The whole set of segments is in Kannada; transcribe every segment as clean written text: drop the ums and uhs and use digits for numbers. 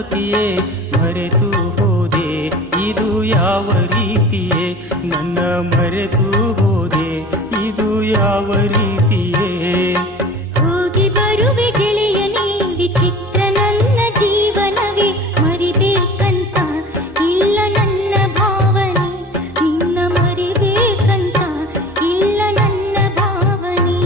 ಜ್ಯೋತಿಯೇ ಮರೆತು ಹೋದೆ, ಇದು ಯಾವ ರೀತಿಯೇ ನನ್ನ ಮರೆತು ಹೋದೆ, ಇದು ಯಾವ ರೀತಿಯೇ. ಹೋಗಿ ಬರುವೆ ಗೆಳೆಯನೇ ವಿಚಿತ್ರ ನನ್ನ ಜೀವನವೇ, ಮರಿಬೇಕಂತ ಇಲ್ಲ ನನ್ನ ಭಾವನೆ, ನಿನ್ನ ಮರಿಬೇಕಂತ ಇಲ್ಲ ನನ್ನ ಭಾವನೆ.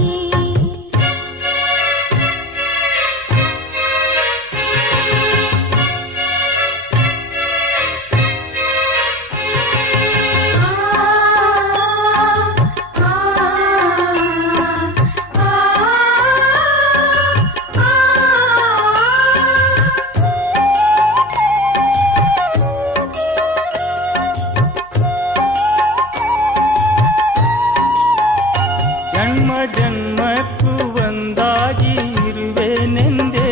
ಜನ್ಮ ಜನ್ಮಕ್ಕೂ ಒಂದಾಗಿ ಇರುವೆನೆಂದೆ,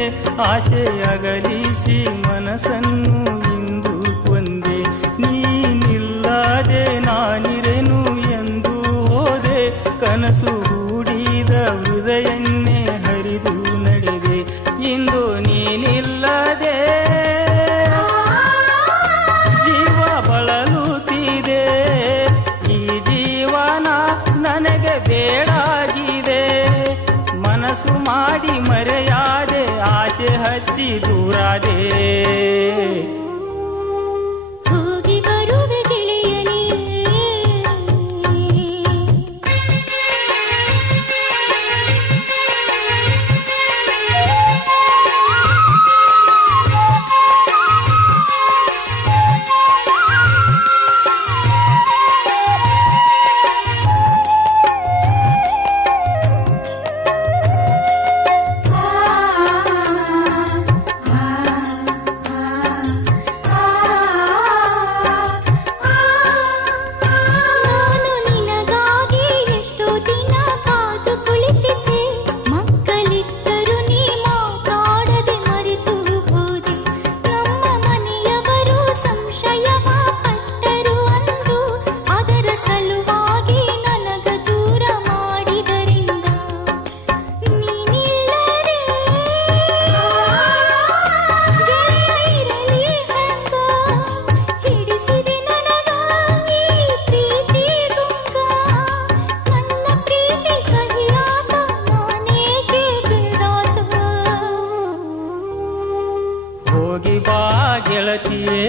ಆಸೆ ಅಗಲಿಸಿ ಮನಸ್ಸನ್ನು ಇಂದು ಕೊಂದೆ. ನೀನಿಲ್ಲದೆ ನಾನಿರೆನು ಎಂದು ಹೋದೆ, ಕನಸು ಹೂಡಿದ ಹೃದಯನ್ನೇ ಹರಿದು ನಡೆದೆ. ಇಂದು ನೀನಿಲ್ಲದೆ ಜೀವ ಬಳಲುತ್ತಿದೆ, ಈ ಜೀವನ ನನಗೆ ಬೇಡಾಗಿದೆ. ಮನಸ್ಸು ಮಾಡಿ ಮರೆಯಾದೆ, ಆಸೆ ಹಚ್ಚಿ ದೂರಾದೆ. ಹೋಗಿ ಬರುವೆ ಗೆಳೆಯನೇ ನಾನು ನಿನಗಾಗಿ ಎಷ್ಟೋ ದಿನ ಕಾದು ಕುಳಿತಿದ್ದೆ, ಮಕ್ಕಳಿದ್ದರು ನೀ ಮಾತಾಡದೆ ಮರೆತು ಹೋದೆ. ನಮ್ಮ ಮನೆಯವರು ಸಂಶಯವ ಪಟ್ಟರು ಅಂದು, ಅದರ ಸಲುವಾಗಿ ನನಗ ದೂರ ಮಾಡಿದರಿಂದ. ನೀನಿಲ್ಲದೆ ಗೆಳೆಯ ಇರಲಿ ಹೆಂಗ, ಹಿಡಿಸಿದೆ ನನಗಾಗಿ ಪ್ರೀತಿ ಗುಂಗ. ನನ್ನ ಪ್ರೀತಿ ಕಹಿಯಾದ ನಾನೇಕೆ ಬೇಡಾದ. ಹೋಗಿ ಬಾ ಗೆಳತಿಯೇ,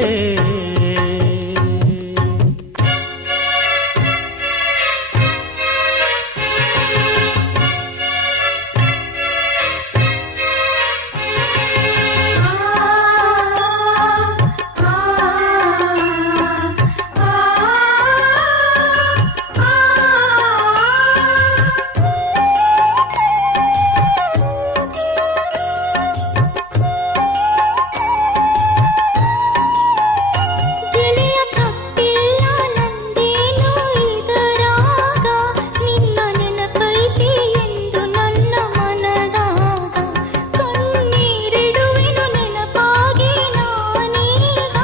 ಗೆಳೆಯ ತಪ್ಪಿಲ್ಲ ನಂದೇನು ಇದರಾಗ, ನಿನ್ನ ನೆನಪೈತಿ ಎಂದು ನನ್ನ ಮನದಾಗ. ಕಣ್ಣೀರಿಡುವೆನು ನೆನಪಾಗಿ ನಾನೀಗ,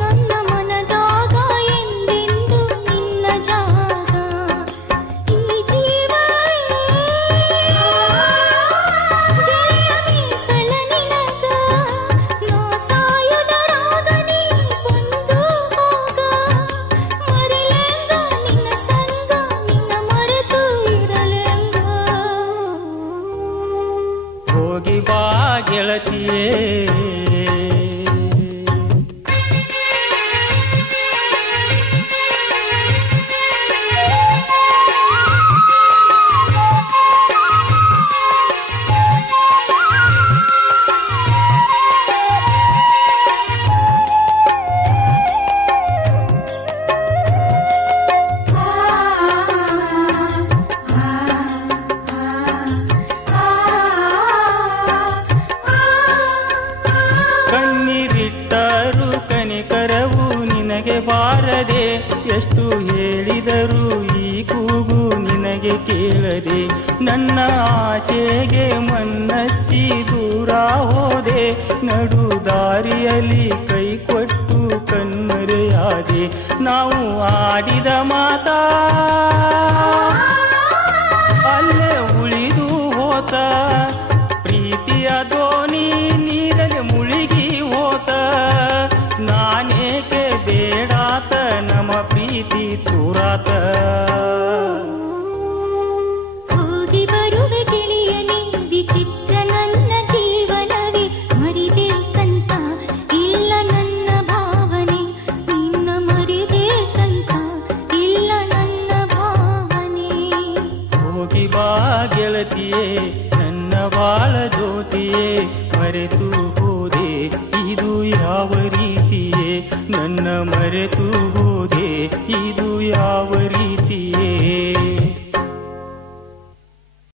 ನನ್ನ ಮನದಾಗ ಎಂದೆಂದು ನಿನ್ನ ಜಾಗ. ಈ ಜೀವವೇ ಗೆಳೆಯ ಮೀಸಲ ನಿನಗ, ನಾ ಸಾಯುವುದರಾಗ ನೀ ಬಂದು ಹೋಗ. ಮರಿಲೆಂಗ ನಿನ್ನ ಸಂಗ, ನಿನ್ನ ಮರೆತು ಇರಲೆಂಗ. ಹೋಗಿ ಬಾ ಗೆಳತಿಯೇ. ಕಣ್ಣೀರಿಟ್ಟರು ಕನಿಕರವು ನಿನಗೆ ಬಾರದೆ, ಎಷ್ಟು ಹೇಳಿದರೂ ಈ ಕೂಗು ನಿನಗೆ ಕೇಳದೆ. ನನ್ನ ಆಸೆಗೆ ಮನ್ನಚ್ಚಿ ದೂರ ಹೋದೆ, ನಡು ದಾರಿಯಲ್ಲಿ ಕೈ ಕೊಟ್ಟು ಕಣ್ಮರೆಯಾದೆ. ನಾವು ಆಡಿದ ಮಾತಾ ಅಲ್ಲೇ ಉಳಿದು ಹೋತ, ಪ್ರೀತಿಯ ದೋಣಿ ನೀರಲ್ಲಿ ಮುಳುಗಿ ಹೋತ. ಬಾಳ ಜ್ಯೋತಿಯೇ ಮರೆತು ಹೋದೆ ಇದು ಯಾವ ರೀತಿಯೇ ನನ್ನ ಮರೆತು ಹೋದೆ ಇದು ಯಾವ ರೀತಿ